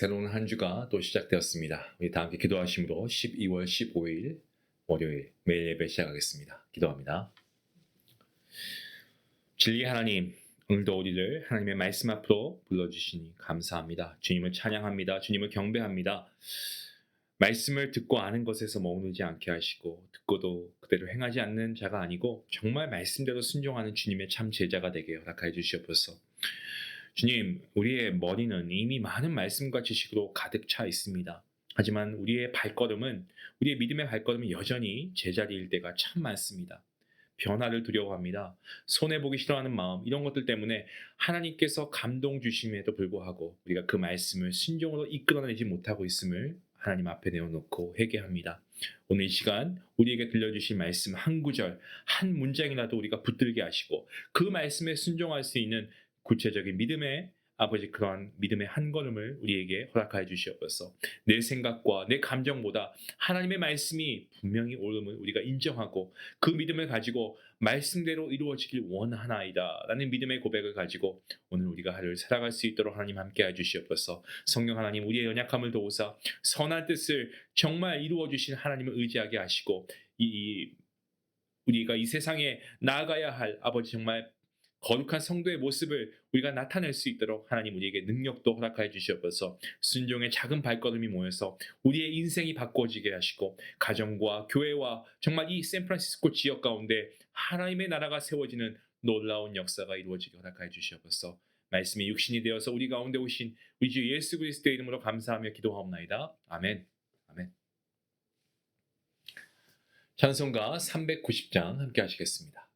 새로운 한 주가 또 시작되었습니다. 우리 다 함께 기도하심으로 12월 15일 월요일 매일 예배 시작하겠습니다. 기도합니다. 진리의 하나님, 오늘도 우리를 하나님의 말씀 앞으로 불러주시니 감사합니다. 주님을 찬양합니다. 주님을 경배합니다. 말씀을 듣고 아는 것에서 머무르지 않게 하시고 듣고도 그대로 행하지 않는 자가 아니고 정말 말씀대로 순종하는 주님의 참 제자가 되게 허락하여 주시옵소서. 주님, 우리의 머리는 이미 많은 말씀과 지식으로 가득 차 있습니다. 하지만 우리의 믿음의 발걸음은 여전히 제자리일 때가 참 많습니다. 변화를 두려워합니다. 손해보기 싫어하는 마음, 이런 것들 때문에 하나님께서 감동 주심에도 불구하고 우리가 그 말씀을 순종으로 이끌어내지 못하고 있음을 하나님 앞에 내어놓고 회개합니다. 오늘 이 시간 우리에게 들려주신 말씀 한 구절, 한 문장이라도 우리가 붙들게 하시고 그 말씀에 순종할 수 있는 구체적인 믿음의 아버지, 그러한 믿음의 한 걸음을 우리에게 허락하여 주시옵소서. 내 생각과 내 감정보다 하나님의 말씀이 분명히 옳음을 우리가 인정하고 그 믿음을 가지고 말씀대로 이루어지길 원하나이다 라는 믿음의 고백을 가지고 오늘 우리가 하루를 살아갈 수 있도록 하나님 함께해 주시옵소서. 성령 하나님, 우리의 연약함을 도우사 선한 뜻을 정말 이루어 주신 하나님을 의지하게 하시고 우리가 이 세상에 나아가야 할 아버지, 정말 거룩한 성도의 모습을 우리가 나타낼 수 있도록 하나님 우리에게 능력도 허락하여 주시옵소서. 순종의 작은 발걸음이 모여서 우리의 인생이 바꿔지게 하시고 가정과 교회와 정말 이 샌프란시스코 지역 가운데 하나님의 나라가 세워지는 놀라운 역사가 이루어지게 허락하여 주시옵소서. 말씀이 육신이 되어서 우리 가운데 오신 우리 주 예수 그리스도의 이름으로 감사하며 기도하옵나이다. 아멘. 아멘. 찬송가 390장 함께 하시겠습니다.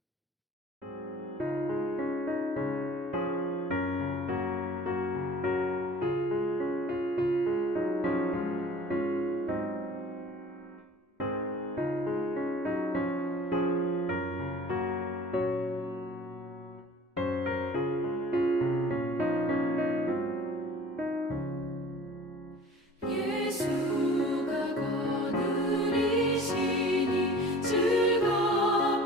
예수가 거느리시니 즐겁고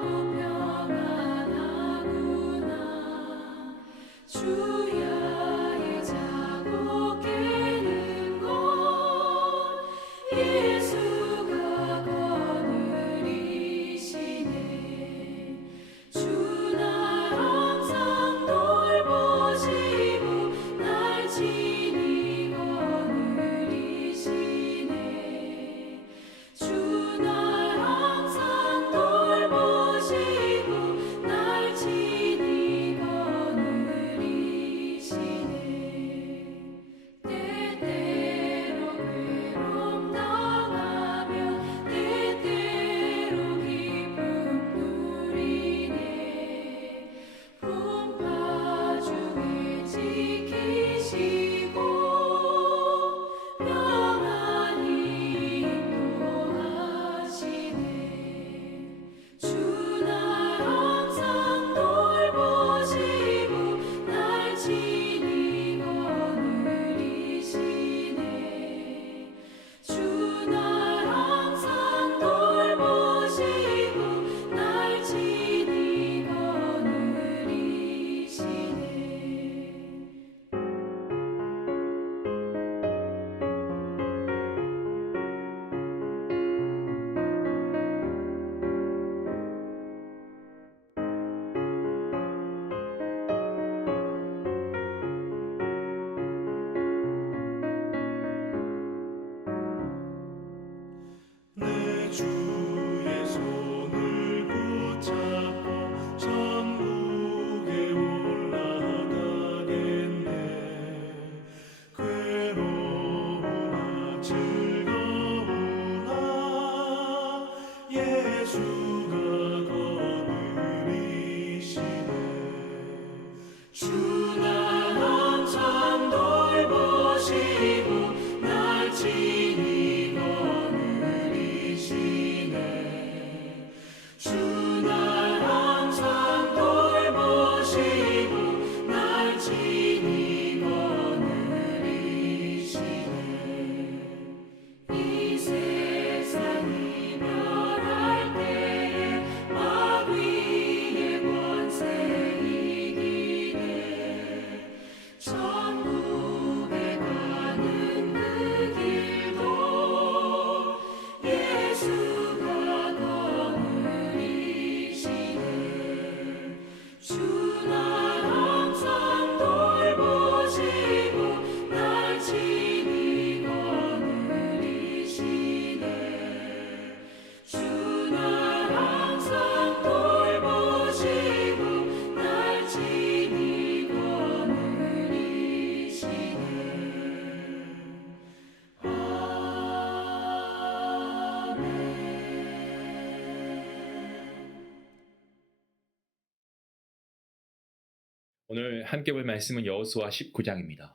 오늘 함께 볼 말씀은 여호수아 19장입니다.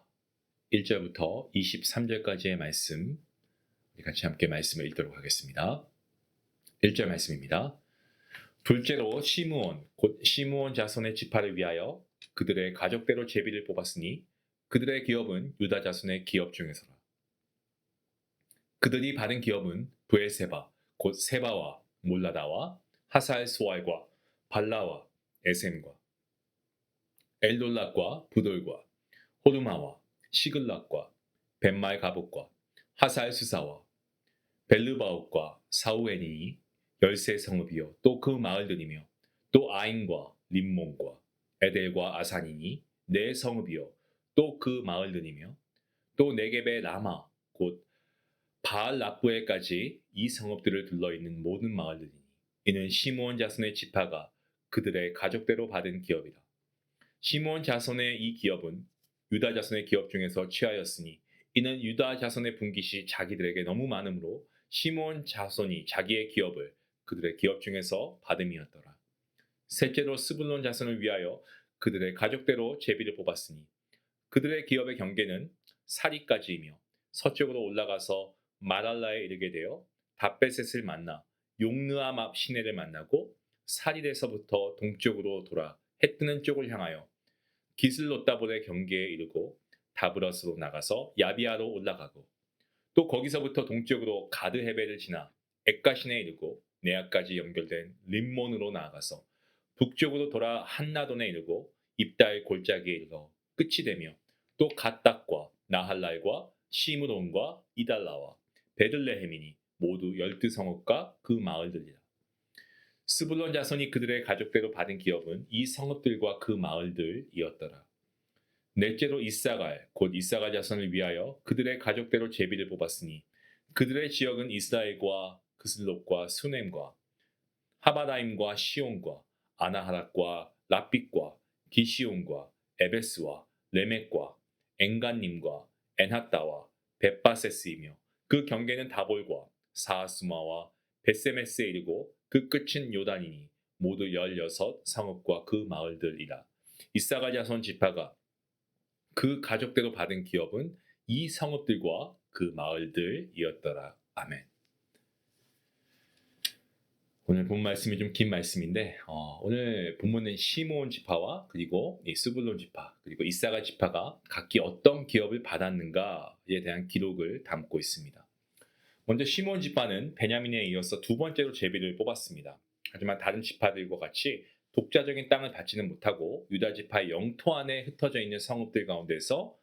1절부터 23절까지의 말씀, 우리 같이 함께 말씀을 읽도록 하겠습니다. 1절 말씀입니다. 둘째로 시므온, 곧 시므온 자손의 지파를 위하여 그들의 가족대로 제비를 뽑았으니 그들의 기업은 유다 자손의 기업 중에서라. 그들이 받은 기업은 브엘세바, 곧 세바와 몰라다와 하살 소알과 발라와 에셈과 엘돌락과 부돌과 호르마와 시글락과 벤말 가복과 하살 수사와 벨르바옥과 사우엔이니 13성읍이요 또 그 마을들이며 또 아인과 림몬과 에델과 아산이니 4성읍이요 또 그 마을들이며 또 네겝의 라마 곧 바알라프에까지 이 성읍들을 둘러있는 모든 마을들이니 이는 시므온 자손의 지파가 그들의 가족대로 받은 기업이라. 시므온 자손의 이 기업은 유다 자손의 기업 중에서 취하였으니 이는 유다 자손의 분깃이 자기들에게 너무 많으므로 시므온 자손이 자기의 기업을 그들의 기업 중에서 받음이었더라. 셋째로 스불론 자손을 위하여 그들의 가족대로 제비를 뽑았으니 그들의 기업의 경계는 사리까지이며 서쪽으로 올라가서 마랄라에 이르게 되어 답베셋을 만나 용느암 앞 시내를 만나고 사리에서부터 동쪽으로 돌아 해 뜨는 쪽을 향하여 기슬롯다볼의 경계에 이르고 다브러스로 나가서 야비아로 올라가고 또 거기서부터 동쪽으로 가드헤벨을 지나 엑가신에 이르고 네아까지 연결된 림몬으로 나아가서 북쪽으로 돌아 한나돈에 이르고 입달 골짜기에 이르러 끝이 되며 또 갓닥과 나할랄과 시므론과 이달라와 베들레헴이니 모두 12성읍과 그 마을들이라. 스불론 자손이 그들의 가족대로 받은 기업은 이 성읍들과 그 마을들이었더라. 넷째로 이사갈 곧 이사갈 자손을 위하여 그들의 가족대로 제비를 뽑았으니 그들의 지역은 이스라엘과 그슬롯과 수넴과 하바라임과 시온과 아나하락과 라빛과 기시온과 에베스와 레멕과 엔간님과 엔하따와 벳바세스이며 그 경계는 다볼과 사하스마와 베세메스에 이르고 그 끝은 요단이니 모두 16성읍과 그 마을들이라. 이사갈 자손 지파가 그 가족대로 받은 기업은 이 성읍들과 그 마을들이었더라. 아멘. 오늘 본 말씀이 좀 긴 말씀인데 오늘 본문은 시므온 지파와 그리고 이 스불론 지파 그리고 이사갈 지파가 각기 어떤 기업을 받았는가에 대한 기록을 담고 있습니다. 먼저 시므온 지파는 베냐민에 이어서 두 번째로 제비를 뽑았습니다. 하지만 다른 지파들과 같이 독자적인 땅을 받지는 못하고 유다 지파의 영토 안에 흩어져 있는 성읍들 가운데서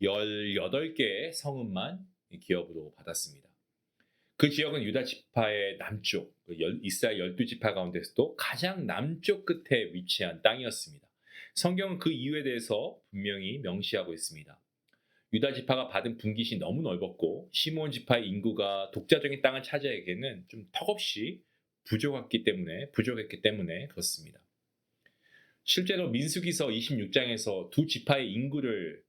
18개의 성읍만 기업으로 받았습니다. 그 지역은 유다 지파의 남쪽, 이스라엘 12지파 가운데서도 가장 남쪽 끝에 위치한 땅이었습니다. 성경은 그 이유에 대해서 분명히 명시하고 있습니다. 유다 지파가 받은 분깃이 너무 넓었고 시므온 지파의 인구가 독자적인 땅을 차지하기에는 좀 턱없이 부족했기 때문에 그렇습니다. 실제로 민수기서 26장에서 두 지파의 인구를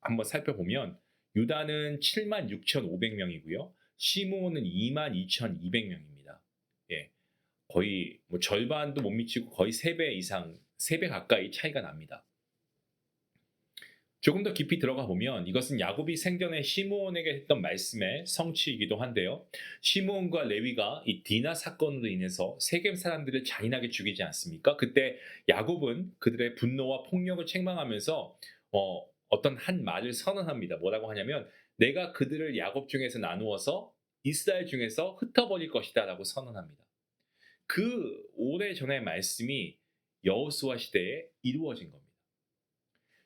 한번 살펴보면 유다는 76,500명이고요. 시므온은 22,200명입니다. 예, 거의 절반도 못 미치고 거의 3배 이상, 3배 가까이 차이가 납니다. 조금 더 깊이 들어가 보면 이것은 야곱이 생전에 시므온에게 했던 말씀의 성취이기도 한데요. 시므온과 레위가 이 디나 사건으로 인해서 세겜 사람들을 잔인하게 죽이지 않습니까? 그때 야곱은 그들의 분노와 폭력을 책망하면서 어떤 한 말을 선언합니다. 뭐라고 하냐면 내가 그들을 야곱 중에서 나누어서 이스라엘 중에서 흩어버릴 것이다 라고 선언합니다. 그 오래전의 말씀이 여호수아 시대에 이루어진 겁니다.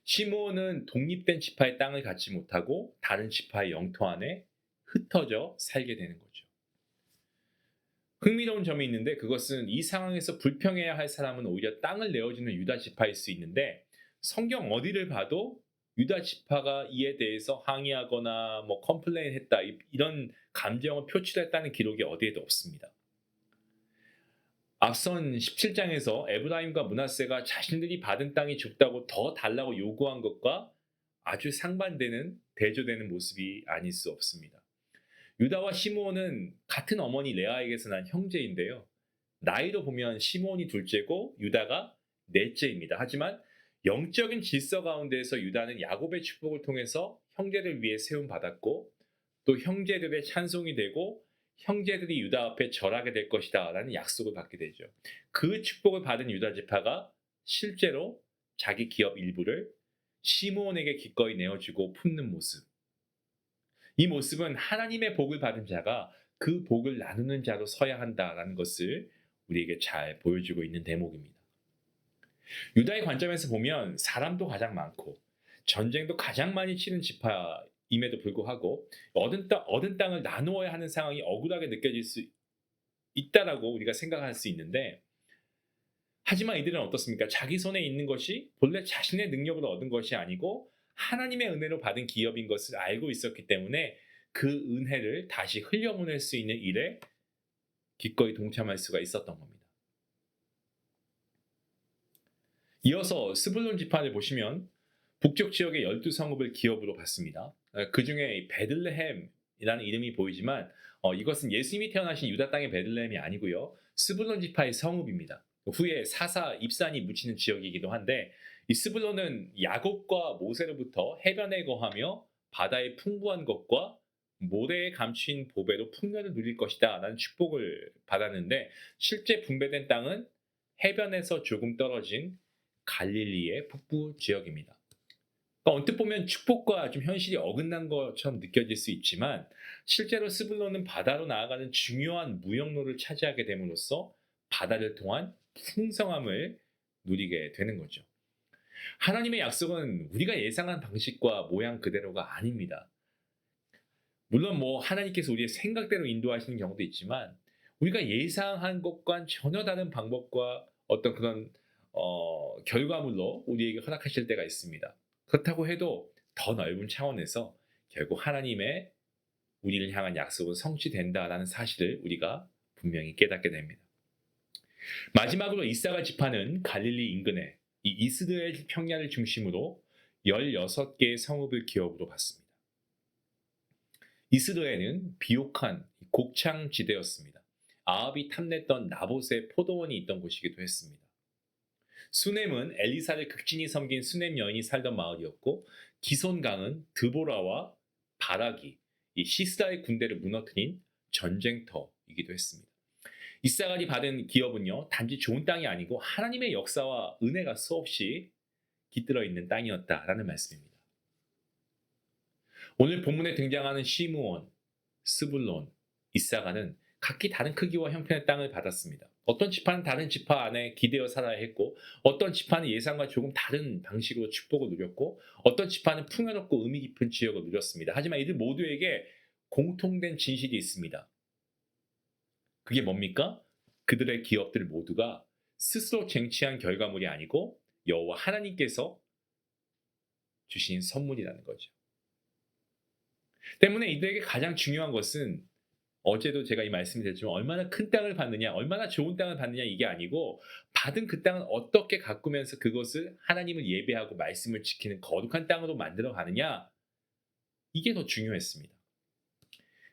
시므온은 독립된 지파의 땅을 갖지 못하고 다른 지파의 영토 안에 흩어져 살게 되는 거죠. 흥미로운 점이 있는데 그것은 이 상황에서 불평해야 할 사람은 오히려 땅을 내어주는 유다 지파일 수 있는데 성경 어디를 봐도 유다 지파가 이에 대해서 항의하거나 컴플레인했다 이런 감정을 표출했다는 기록이 어디에도 없습니다. 앞선 17장에서 에브라임과 므낫세가 자신들이 받은 땅이 적다고 더 달라고 요구한 것과 아주 상반되는 대조되는 모습이 아닐 수 없습니다. 유다와 시므온은 같은 어머니 레아에게서 난 형제인데요. 나이로 보면 시므온이 둘째고 유다가 넷째입니다. 하지만 영적인 질서 가운데에서 유다는 야곱의 축복을 통해서 형제를 위해 세움 받았고 또 형제들의 찬송이 되고 형제들이 유다 앞에 절하게 될 것이다 라는 약속을 받게 되죠. 그 축복을 받은 유다 지파가 실제로 자기 기업 일부를 시므온에게 기꺼이 내어주고 품는 모습. 이 모습은 하나님의 복을 받은 자가 그 복을 나누는 자로 서야 한다라는 것을 우리에게 잘 보여주고 있는 대목입니다. 유다의 관점에서 보면 사람도 가장 많고 전쟁도 가장 많이 치는 지파임에도 불구하고 얻은 땅을 나누어야 하는 상황이 억울하게 느껴질 수 있다라고 우리가 생각할 수 있는데, 하지만 이들은 어떻습니까? 자기 손에 있는 것이 본래 자신의 능력으로 얻은 것이 아니고 하나님의 은혜로 받은 기업인 것을 알고 있었기 때문에 그 은혜를 다시 흘려보낼 수 있는 일에 기꺼이 동참할 수가 있었던 겁니다. 이어서 스불론 지파를 보시면 북쪽 지역의 12성읍을 기업으로 받습니다. 그 중에 베들레헴이라는 이름이 보이지만 이것은 예수님이 태어나신 유다 땅의 베들레헴이 아니고요. 스불론 지파의 성읍입니다. 후에 사사 입산이 묻히는 지역이기도 한데, 이 스불론은 야곱과 모세로부터 해변에 거하며 바다의 풍부한 것과 모래에 감춘 보배로 풍년을 누릴 것이다 라는 축복을 받았는데, 실제 분배된 땅은 해변에서 조금 떨어진 갈릴리의 북부 지역입니다. 그러니까 언뜻 보면 축복과 좀 현실이 어긋난 것처럼 느껴질 수 있지만, 실제로 스불론은 바다로 나아가는 중요한 무역로를 차지하게 됨으로써 바다를 통한 풍성함을 누리게 되는 거죠. 하나님의 약속은 우리가 예상한 방식과 모양 그대로가 아닙니다. 물론 하나님께서 우리의 생각대로 인도하시는 경우도 있지만, 우리가 예상한 것과는 전혀 다른 방법과 어떤 그런 결과물로 우리에게 허락하실 때가 있습니다. 그렇다고 해도 더 넓은 차원에서 결국 하나님의 우리를 향한 약속은 성취된다라는 사실을 우리가 분명히 깨닫게 됩니다. 마지막으로 이사가 지파는 갈릴리 인근에 이 이스라엘 평야를 중심으로 16개의 성읍을 기업으로 받습니다. 이스라엘은 비옥한 곡창 지대였습니다. 아합이 탐냈던 나봇의 포도원이 있던 곳이기도 했습니다. 수넴은 엘리사를 극진히 섬긴 수넴 여인이 살던 마을이었고, 기손강은 드보라와 바락이 이 시스라의 군대를 무너뜨린 전쟁터이기도 했습니다. 이사갈이 받은 기업은요, 단지 좋은 땅이 아니고 하나님의 역사와 은혜가 수없이 깃들어 있는 땅이었다라는 말씀입니다. 오늘 본문에 등장하는 시므온, 스불론, 이사갈은 각기 다른 크기와 형편의 땅을 받았습니다. 어떤 지파는 다른 지파 안에 기대어 살아야 했고, 어떤 지파는 예상과 조금 다른 방식으로 축복을 누렸고, 어떤 지파는 풍요롭고 의미 깊은 지역을 누렸습니다. 하지만 이들 모두에게 공통된 진실이 있습니다. 그게 뭡니까? 그들의 기업들 모두가 스스로 쟁취한 결과물이 아니고 여호와 하나님께서 주신 선물이라는 거죠. 때문에 이들에게 가장 중요한 것은, 어제도 제가 이 말씀을 드렸지만, 얼마나 큰 땅을 받느냐, 얼마나 좋은 땅을 받느냐 이게 아니고, 받은 그 땅을 어떻게 가꾸면서 그것을 하나님을 예배하고 말씀을 지키는 거룩한 땅으로 만들어 가느냐, 이게 더 중요했습니다.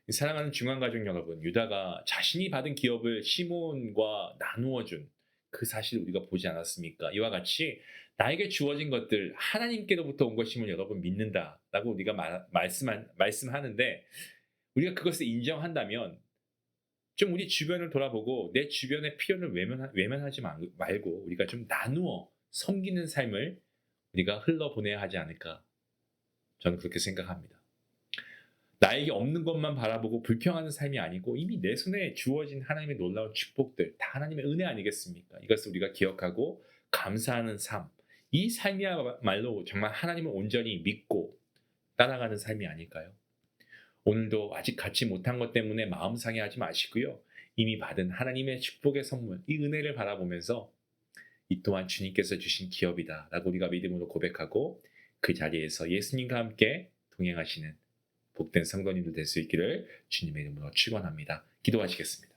사랑하는 중앙가족 여러분, 유다가 자신이 받은 기업을 시몬과 나누어 준 그 사실을 우리가 보지 않았습니까? 이와 같이 나에게 주어진 것들 하나님께로부터 온 것임을 여러분 믿는다라고 우리가 말씀하는데, 우리가 그것을 인정한다면 좀 우리 주변을 돌아보고 내 주변의 필요를 외면하지 말고 우리가 좀 나누어 섬기는 삶을 우리가 흘러보내야 하지 않을까, 저는 그렇게 생각합니다. 나에게 없는 것만 바라보고 불평하는 삶이 아니고, 이미 내 손에 주어진 하나님의 놀라운 축복들 다 하나님의 은혜 아니겠습니까? 이것을 우리가 기억하고 감사하는 삶, 이 삶이야말로 정말 하나님을 온전히 믿고 따라가는 삶이 아닐까요? 오늘도 아직 갖지 못한 것 때문에 마음 상해하지 마시고요, 이미 받은 하나님의 축복의 선물, 이 은혜를 바라보면서 이 또한 주님께서 주신 기업이다 라고 우리가 믿음으로 고백하고, 그 자리에서 예수님과 함께 동행하시는 복된 성도님들 될 수 있기를 주님의 이름으로 축원합니다. 기도하시겠습니다.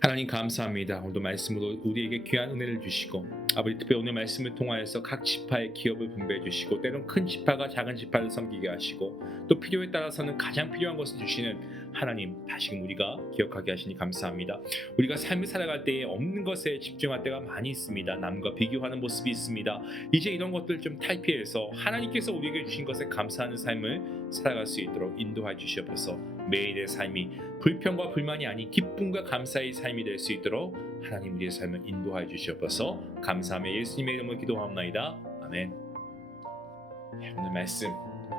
하나님 감사합니다. 오늘도 말씀으로 우리에게 귀한 은혜를 주시고 아버지 특별히 오늘 말씀을 통하여서 각 지파의 기업을 분배해 주시고 때론 큰 지파가 작은 지파를 섬기게 하시고 또 필요에 따라서는 가장 필요한 것을 주시는 하나님 다시금 우리가 기억하게 하시니 감사합니다. 우리가 삶을 살아갈 때에 없는 것에 집중할 때가 많이 있습니다. 남과 비교하는 모습이 있습니다. 이제 이런 것들 좀 탈피해서 하나님께서 우리에게 주신 것에 감사하는 삶을 살아갈 수 있도록 인도해 주시옵소서. 매일의 삶이 불평과 불만이 아닌 기쁨과 감사의 삶이 될 수 있도록 하나님 우리의 삶을 인도하여 주시옵소서. 감사하며 예수님의 이름으로 기도하옵나이다. 아멘. 오늘 말씀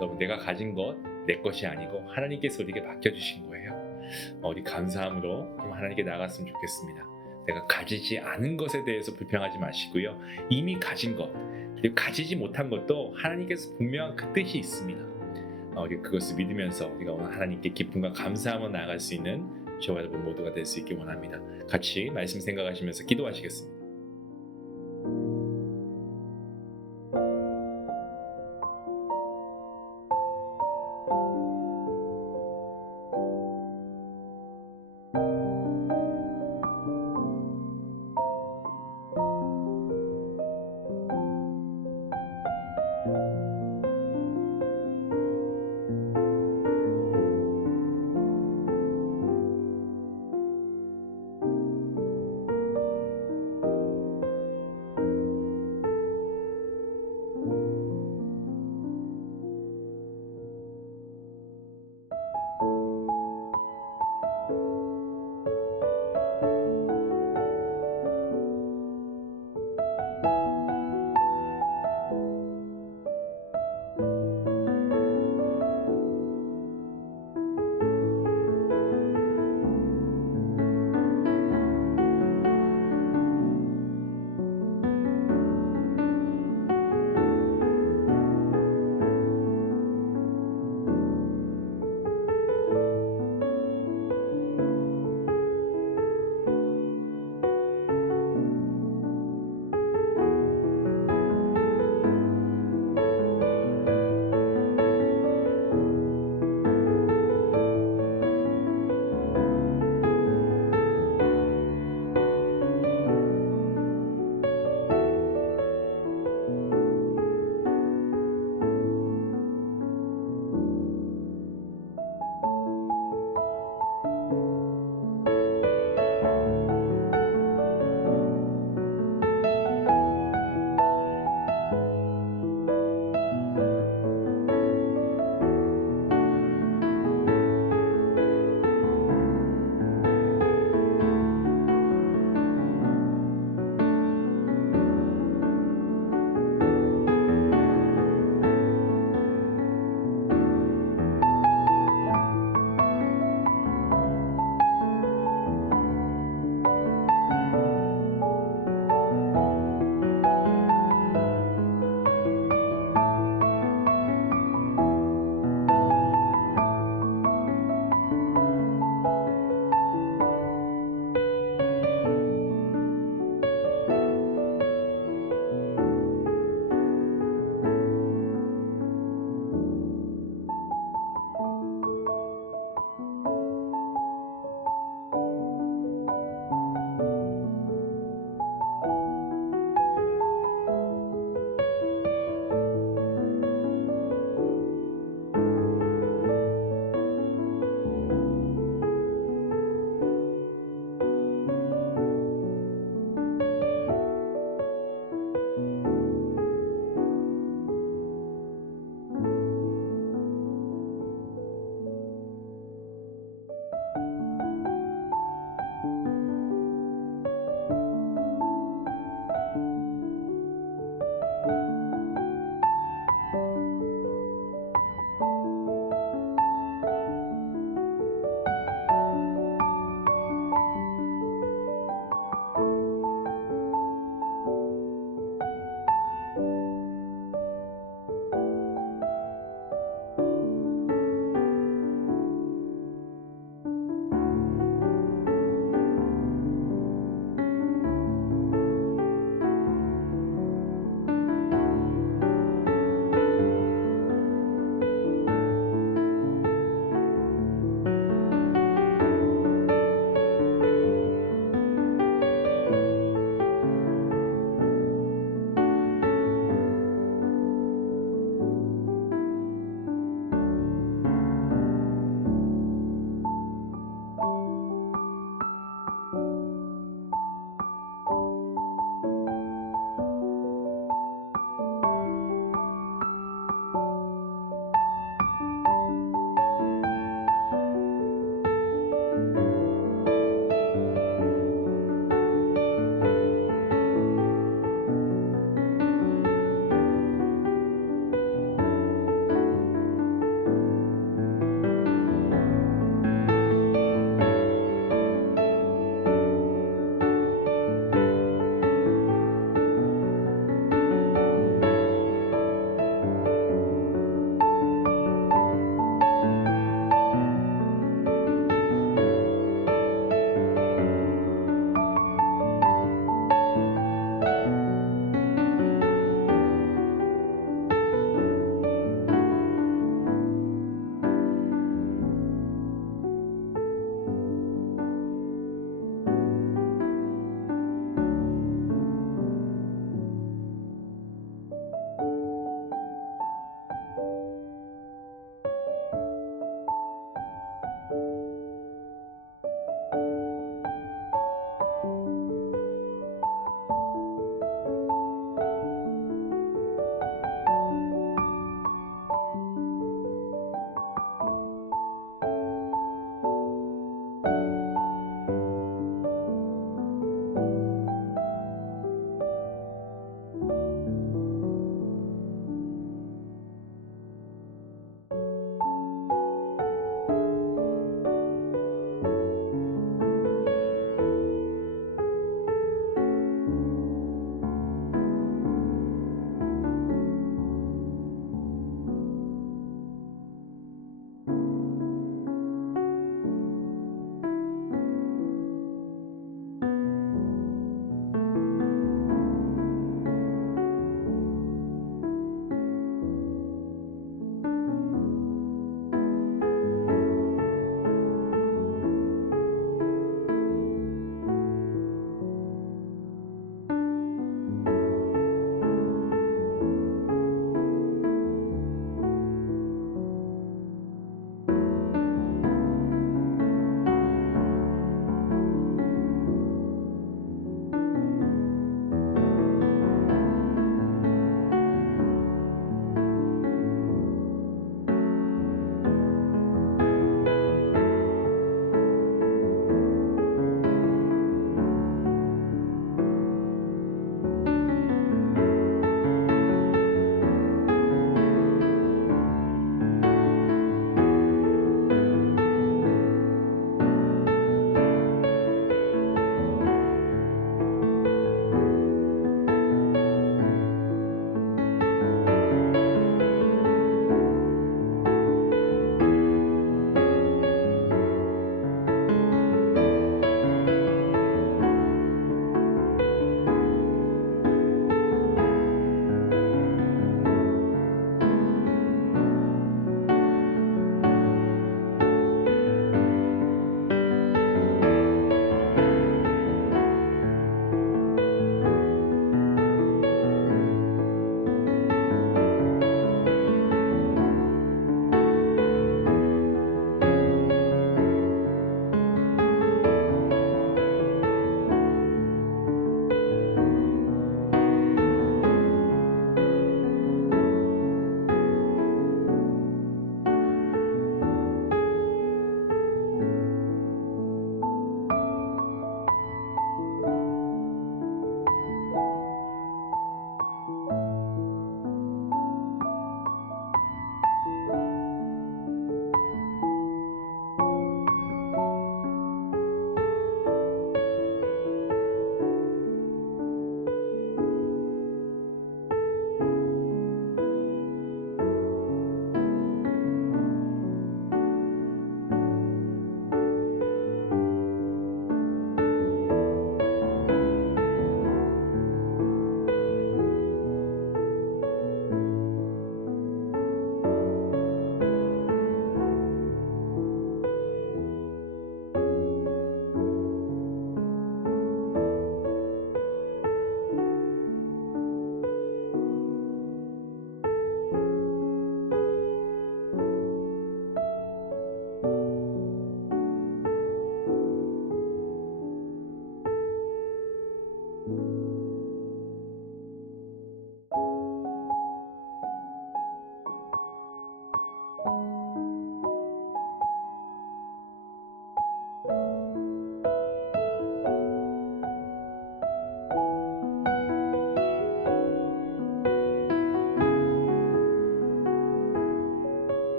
여러분 내가 가진 것 내 것이 아니고 하나님께서 우리에게 맡겨주신 거예요. 우리 감사함으로 좀 하나님께 나갔으면 좋겠습니다. 내가 가지지 않은 것에 대해서 불평하지 마시고요. 이미 가진 것 그리고 가지지 못한 것도 하나님께서 분명한 그 뜻이 있습니다. 우리 그것을 믿으면서 우리가 오늘 하나님께 기쁨과 감사함으로 나아갈 수 있는 저와 여러분 모두가 될 수 있길 원합니다. 같이 말씀 생각하시면서 기도하시겠습니다.